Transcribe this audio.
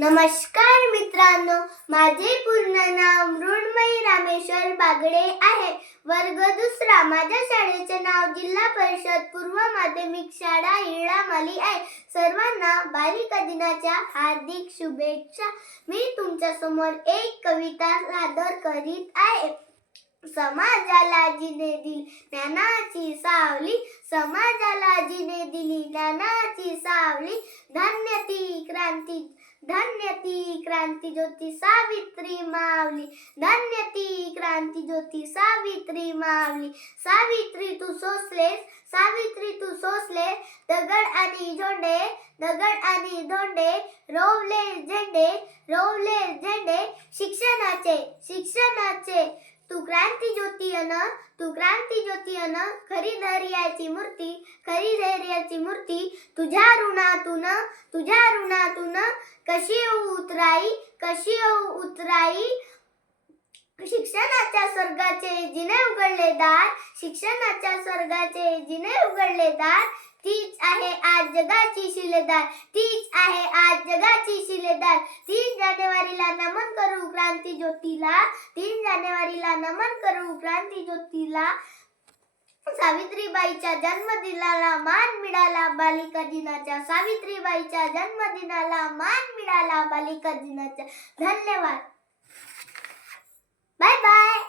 नमस्कार मित्रांनो, माझे पूर्ण नाव मृण्मयी रामेश्वर बागडे आहे. वर्ग दुसरा. माझ्या शाळेचे नाव जिल्हा परिषद पूर्व माध्यमिक शाळा हिळ्ळामाली आहे. सर्वांना बालिका दिनाच्या हार्दिक शुभेच्छा. मी तुमच्या समोर एक कविता सादर करीत आहे. समाजाला जिने दिली ज्ञानाची सावली, समाजाला जिने दिली ज्ञानाची सावली, धन्य ती क्रांती ज्योती सावित्री मावली, धन्य ती क्रांती ज्योती सावित्री मावली. सावित्री तू सोसलेस दगड आणि धोंडे, रोवले झेंडे शिक्षणाचे. तू क्रांती ज्योती अन खरी धैर्याची मूर्ती, तुझ्या ऋणातून कशी येऊ उतराई, शिक्षणाच्या स्वर्गाचे जिने उघडले दार, तीच आहे आज जगाची शिलेदार. 3 जानेवारीला नमन करू क्रांती ज्योतीला, सावित्रीबाईच्या जन्मदिनाला मान मिळाला बालिका दिनाच्या. धन्यवाद. Bye bye.